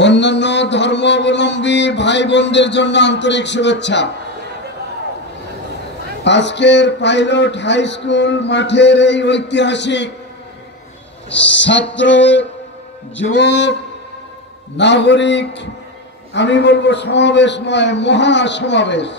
অন্যান্য ধর্মাবলম্বী ভাই বোনদের জন্য আন্তরিক শুভেচ্ছা। আজকের পাইলট হাই স্কুল মাঠের এই ঐতিহাসিক ছাত্র, যুবক, নাগরিক, আমি বলবো সমাবেশ নয়, মহাসমাবেশ।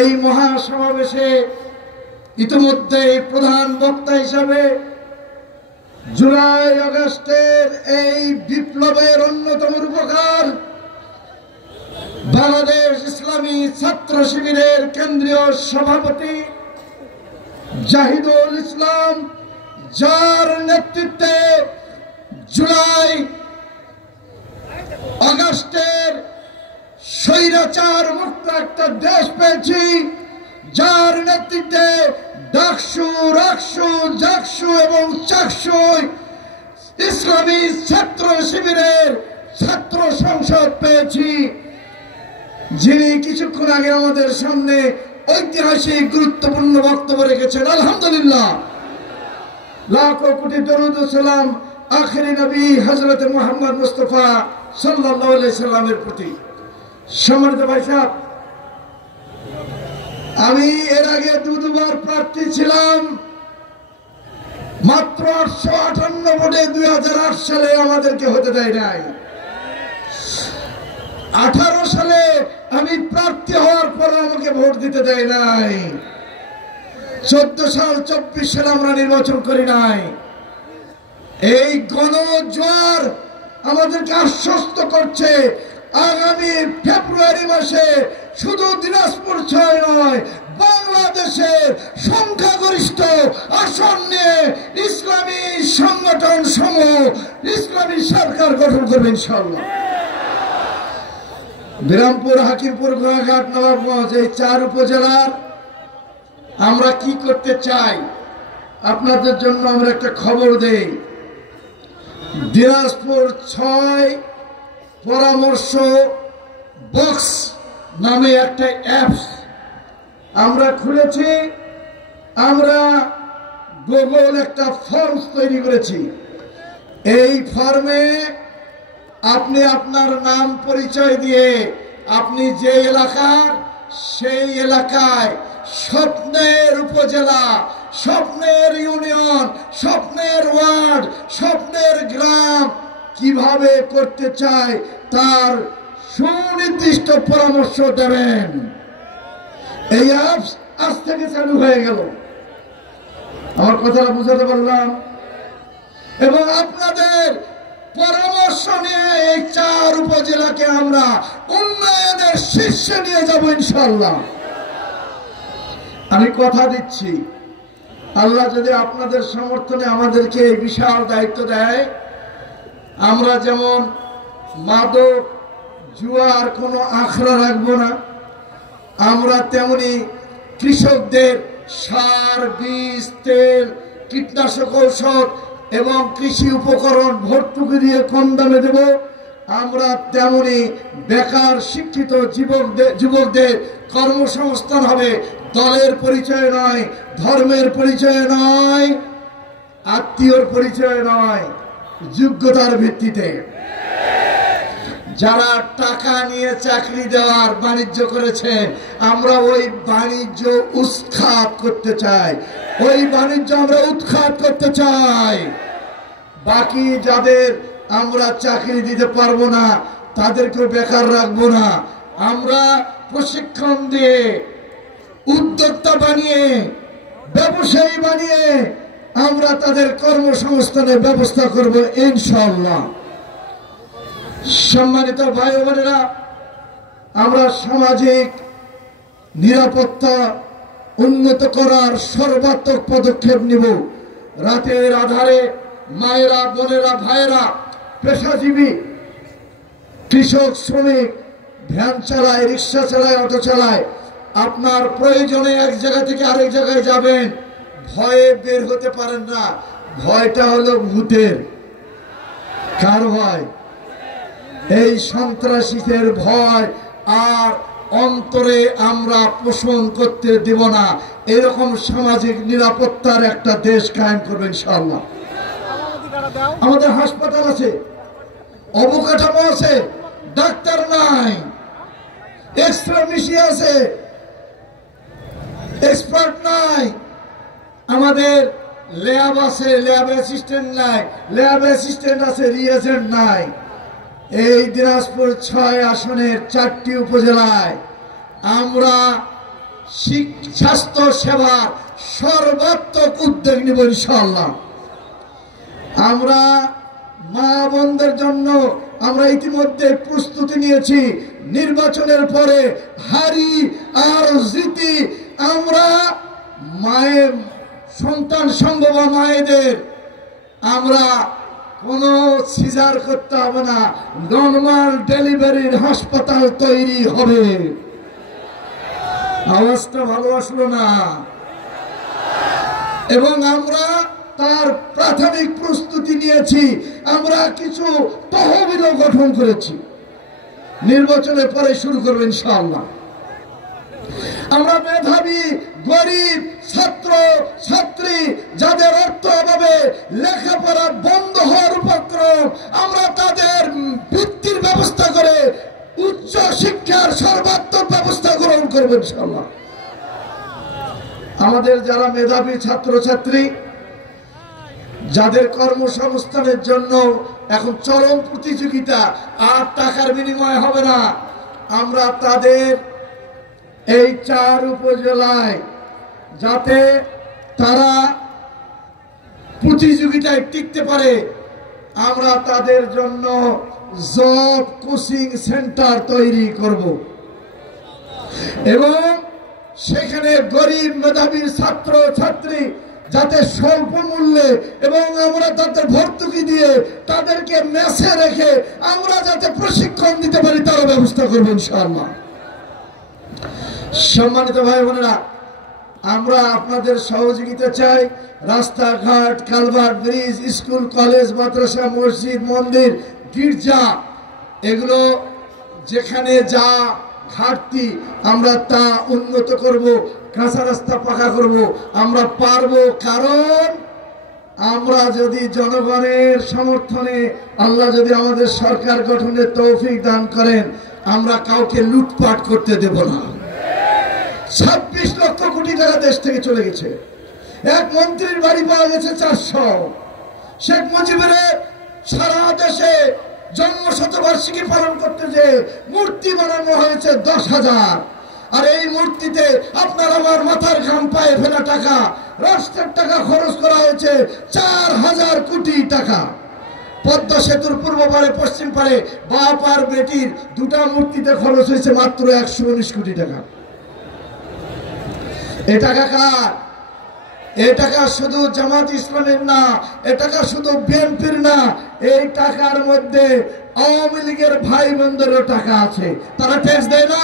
এই মহাসমাবেশে ইতিমধ্যে প্রধান বক্তা হিসাবে জুলাই আগস্টের এই বিপ্লবের অন্যতম রূপকার বাংলাদেশ ইসলামী ছাত্র শিবিরের কেন্দ্রীয় সভাপতি জাহিদুল ইসলাম, যার নেতৃত্বে জুলাই আগস্টের স্বৈরাচার মুক্ত একটা দেশ পেয়েছি, যার নেতৃত্বে ডাকসু, রাকসু, জাকসু এবং চাকসু ইসলামী ছাত্র শিবিরের ছাত্র সংসদ পেয়েছি, যিনি কিছুক্ষণ আগে আমাদের সামনে ঐতিহাসিক গুরুত্বপূর্ণ বক্তব্য রেখেছেন। আলহামদুলিল্লাহ, লাখো কোটি দরুদ ও সালাম আখিরি নবী হযরত মুহাম্মদ মুস্তাফা সাল্লাল্লাহু আলাইহি সাল্লামের প্রতি। সম্মানিত ভাই সাহেব, আমি এর আগে দুবার প্রার্থী ছিলাম, মাত্র 858 ভোটে 2008 সালে আমাদেরকে হতে দেয় নাই। 18 সালে আমি প্রার্থী হওয়ার পরে আমাকে ভোট দিতে দেয় নাই। 14 সাল 24 সালে আমরা নির্বাচন করি নাই। এই গণজোয়ার আমাদেরকে আশ্বস্ত করছে আগামী ফেব্রুয়ারি মাসে শুধু দিনাজপুর 6 নয়, বাংলাদেশের সংখ্যাগরিষ্ঠ আসন নিয়ে ইসলামী সংগঠন সমূহ ইসলামী সরকার গঠন করবে ইনশাআল্লাহ। বিরামপুর, হাকিমপুর, গোয়াঘাট, নবাবগঞ্জ এই 4 উপজেলার আমরা কি করতে চাই আপনাদের জন্য আমরা একটা খবর দেই। দিনাজপুর 6 পরামর্শ বক্স নামে একটা অ্যাপস আমরা খুলেছি। আমরা গুগল একটা ফর্ম তৈরি করেছি। এই ফর্মে আপনি আপনার নাম পরিচয় দিয়ে আপনি যে এলাকার, সেই এলাকায় স্বপ্নের উপজেলা, স্বপ্নের ইউনিয়ন, স্বপ্নের ওয়ার্ড, স্বপ্নের গ্রাম কিভাবে করতে চায় তার সুনির্দিষ্ট পরামর্শ দেবেন। এই অ্যাপস আজ থেকে চালু হয়ে গেল। আমার কথাটা বুঝাতে পারলাম? এবং আপনাদের পরামর্শ নিয়ে এই 4 উপজেলাকে আমরা উন্নয়নের শীর্ষে নিয়ে যাব ইনশাআল্লাহ। আমি কথা দিচ্ছি, আল্লাহ যদি আপনাদের সমর্থনে আমাদেরকে এই বিশাল দায়িত্ব দেয়, আমরা যেমন মাদক, জুয়ার কোনো আখড়া রাখবো না, আমরা তেমনি কৃষকদের সার, বীজ, তেল, কীটনাশক ঔষধ এবং কৃষি উপকরণ ভর্তুকি দিয়ে কম দামে দেব। আমরা তেমনি বেকার শিক্ষিত যুবকদের কর্মসংস্থান হবে, দলের পরিচয় নয়, ধর্মের পরিচয় নয়, আত্মীয়র পরিচয় নয়, যোগ্যতার ভিত্তিতে। যারা টাকা নিয়ে চাকরি দেওয়ার বাণিজ্য করেছেন, আমরা ওই বাণিজ্য উৎখাত করতে চাই, ওই বাণিজ্য আমরা উৎখাত করতে চাই। বাকি যাদের আমরা চাকরি দিতে পারবো না তাদেরকেও বেকার রাখবো না। আমরা প্রশিক্ষণ দিয়ে, উদ্যোক্তা বানিয়ে, ব্যবসায়ী বানিয়ে আমরা তাদের কর্মসংস্থানের ব্যবস্থা করব ইনশাআল্লাহ। সম্মানিত ভাই বোনেরা, আমরা সামাজিক নিরাপত্তা উন্নত করার সর্বাত্মক পদক্ষেপ নিব। রাতের আধারে মায়েরা, বোনেরা, ভাইয়েরা, পেশাজীবী, কৃষক, শ্রমিক, ভ্যান চালায়, রিক্সা চালায়, অটো চালায়, আপনার প্রয়োজনে এক জায়গা থেকে আরেক জায়গায় যাবেন, ভয়ে বের হতে পারেন না। ভয়টা হলো ভূতের। কার ভয়? এই সন্ত্রাসীদের ভয়। আর অন্তরে আমরা পোষণ করতে দেব না। এরকম সামাজিক নিরাপত্তার একটা দেশ কায়েম করবে ইনশাআল্লাহ। আমাদের হাসপাতাল আছে, অবকাঠামো আছে, ডাক্তার নাই, এক্সট্রা মেশিন আছে, এক্সপার্ট নাই, আমাদের ল্যাব আছে, ল্যাব অ্যাসিস্ট্যান্ট নাই, ল্যাব অ্যাসিস্ট্যান্ট আছে, রিয়েজেন্ট নাই। এই দিনাজপুর 6 আসনের 4টি উপজেলায় আমরা স্বাস্থ্য সেবা সর্বাত্মক উদ্যোগ নিব ইনশাআল্লাহ। আমরা মা বোনদের জন্য আমরা ইতিমধ্যে প্রস্তুতি নিয়েছি। নির্বাচনের পরে হারি আর জিতি আমরা মায়ের সন্তান সম্ভব মায়েদের আমরা কোনো সিজার করতে হবে না, নরমাল ডেলিভারির হাসপাতাল তৈরি হবে। আওয়াজটা ভালো আসলো না? এবং আমরা তার প্রাথমিক প্রস্তুতি নিয়েছি। আমরা কিছু তহবিলও গঠন করেছি, নির্বাচনের পরে শুরু করবেন ইনশাআল্লাহ। আমরা মেধাবী গরিব ছাত্র ছাত্রী যাদের অর্থ অভাবে লেখাপড়া বন্ধ হওয়ার উপক্রম, আমরা তাদের বৃত্তির ব্যবস্থা করে উচ্চ শিক্ষার সর্বাত্মক ব্যবস্থা গ্রহণ করবো ইনশাআল্লাহ। আমাদের যারা মেধাবী ছাত্র ছাত্রী যাদের কর্মসংস্থানের জন্য এখন চরম প্রতিযোগিতা, আর টাকার বিনিময় হবে না, আমরা তাদের এই 4 উপজেলায় যাতে তারা প্রতিযোগিতায় টিকতে পারে, আমরা তাদের জন্য জব কোচিং সেন্টার তৈরি করব এবং সেখানে গরিব মেধাবী ছাত্র ছাত্রী যাতে স্বল্প মূল্যে এবং আমরা তাদের ভর্তুকি দিয়ে তাদেরকে মেসে রেখে আমরা যাতে প্রশিক্ষণ দিতে পারি তার ব্যবস্থা করব ইনশাআল্লাহ। সম্মানিত ভাই বোনেরা, আমরা আপনাদের সহযোগিতা চাই। রাস্তাঘাট, কালভার্ট, ব্রিজ, স্কুল, কলেজ, মাদ্রাসা, মসজিদ, মন্দির, গির্জা, এগুলো যেখানে যা ঘাটতি আমরা তা উন্নত করব, কাঁচা রাস্তা পাকা করব। আমরা পারবো, কারণ আমরা যদি জনগণের সমর্থনে আল্লাহ যদি আমাদের সরকার গঠনের তৌফিক দান করেন, আমরা কাউকে লুটপাট করতে দেব না। 26 লক্ষ কোটি টাকা দেশ থেকে চলে গেছে। এক মন্ত্রীর বাড়ি পাওয়া গেছে 400। শেখ মুজিবের সারা দেশে জন্ম শতবার্ষিকী পালন করতে যে মূর্তি বানানো হয়েছে 10,000, আর এই মূর্তিতে আপনার আমার মাথার ঘাম পায়ে ফেলা টাকা, রাষ্ট্রের টাকা খরচ করা হয়েছে 4,000 কোটি টাকা। পদ্মা সেতুর পূর্ব পারে পশ্চিম পারে বাপ আর বেটির 2টা মূর্তিতে খরচ হয়েছে মাত্র 119 কোটি টাকা। এ টাকা কার? এ টাকা শুধু জামাত ইসলামের না, এ টাকা শুধু বিএনপির না, এই টাকার মধ্যে আওয়ামী লীগের ভাই বোনদেরও টাকা আছে। তারা ট্যাক্স দেয় না?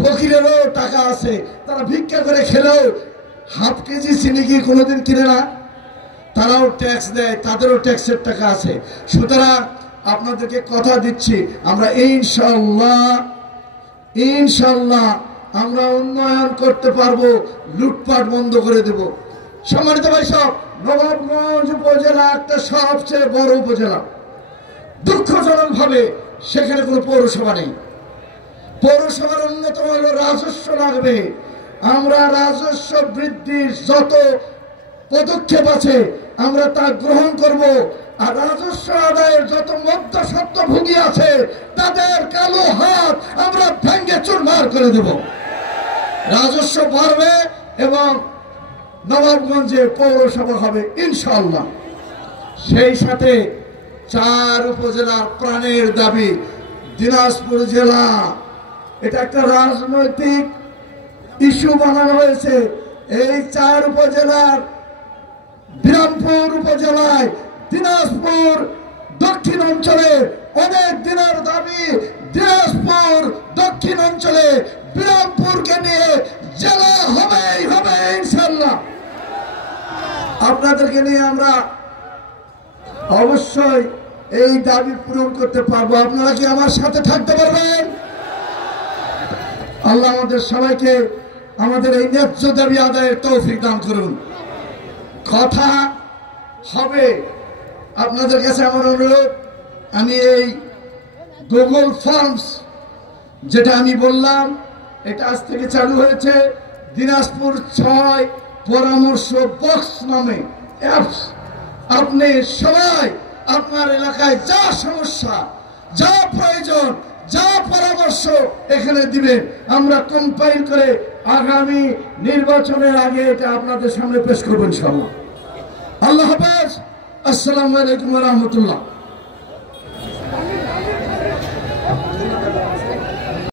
ফকিরেরও টাকা আছে, তারা ভিক্ষা করে খেলেও হাফ কেজি চিনি কি কোনোদিন কিনে না? তারাও ট্যাক্স দেয়, তাদেরও ট্যাক্সের টাকা আছে। সুতরাং আপনাদেরকে কথা দিচ্ছি, আমরা ইনশাআল্লাহ আমরা উন্নয়ন করতে পারবো, লুটপাট বন্ধ করে দেব। সম্মানিত ভাই সব, নবাবগঞ্জ উপজেলা একটা সবচেয়ে বড় উপজেলা। দুঃখজনক ভাবে সেখানে কোনো পৌরসভা নেই। পৌরসভার অন্যতম হলো রাজস্ব লাগবে। আমরা রাজস্ব বৃদ্ধির যত পদক্ষেপ আছে আমরা তা গ্রহণ করব, আর রাজস্ব আদায়ের যত মধ্যস্বত্বভোগী আছে তাদের কালো হাত আমরা ভেঙে চুরমার করে দেব। রাজস্ব বাড়বে এবং নবাবগঞ্জে পৌরসভা হবে ইনশাআল্লাহ। সেই সাথে 4 উপজেলার প্রাণের দাবি দিনাজপুর জেলা, এটা একটা রাজনৈতিক ইস্যু বানানো হয়েছে। এই 4 উপজেলার বিরামপুর উপজেলায় দিনাজপুর দক্ষিণ অঞ্চলে অনেক দিনের দাবি, দিনাজপুর দক্ষিণ অঞ্চলে বিরামপুরকে নিয়ে জেলা হবেই হবে ইনশাআল্লাহ। আপনাদেরকে নিয়ে আমরা অবশ্যই এই দাবি পূরণ করতে পারবো। আপনারা কি আমার সাথে থাকতে পারবেন? আল্লাহ আমাদের সবাইকে আমাদের এই ন্যায্য দাবি আদায়ের তৌফিক দান করুন। কথা হবে, আপনাদের কাছে আমার অনুরোধ, আমি এই গুগল ফর্মস যেটা আমি বললাম এটা আজ থেকে চালু হয়েছে। দিনাজপুর 6 পরামর্শ বক্স নামে অ্যাপস। আপনি সবাই আপনার এলাকায় যা সমস্যা, যা প্রয়োজন, যা পরামর্শ এখানে দিবেন। আমরা কম্পাইল করে আগামী নির্বাচনের আগে এটা আপনাদের সামনে পেশ করবো ইনশাআল্লাহ। আল্লাহ হাফেজ। আসসালামু আলাইকুম ওয়া রাহমাতুল্লাহ।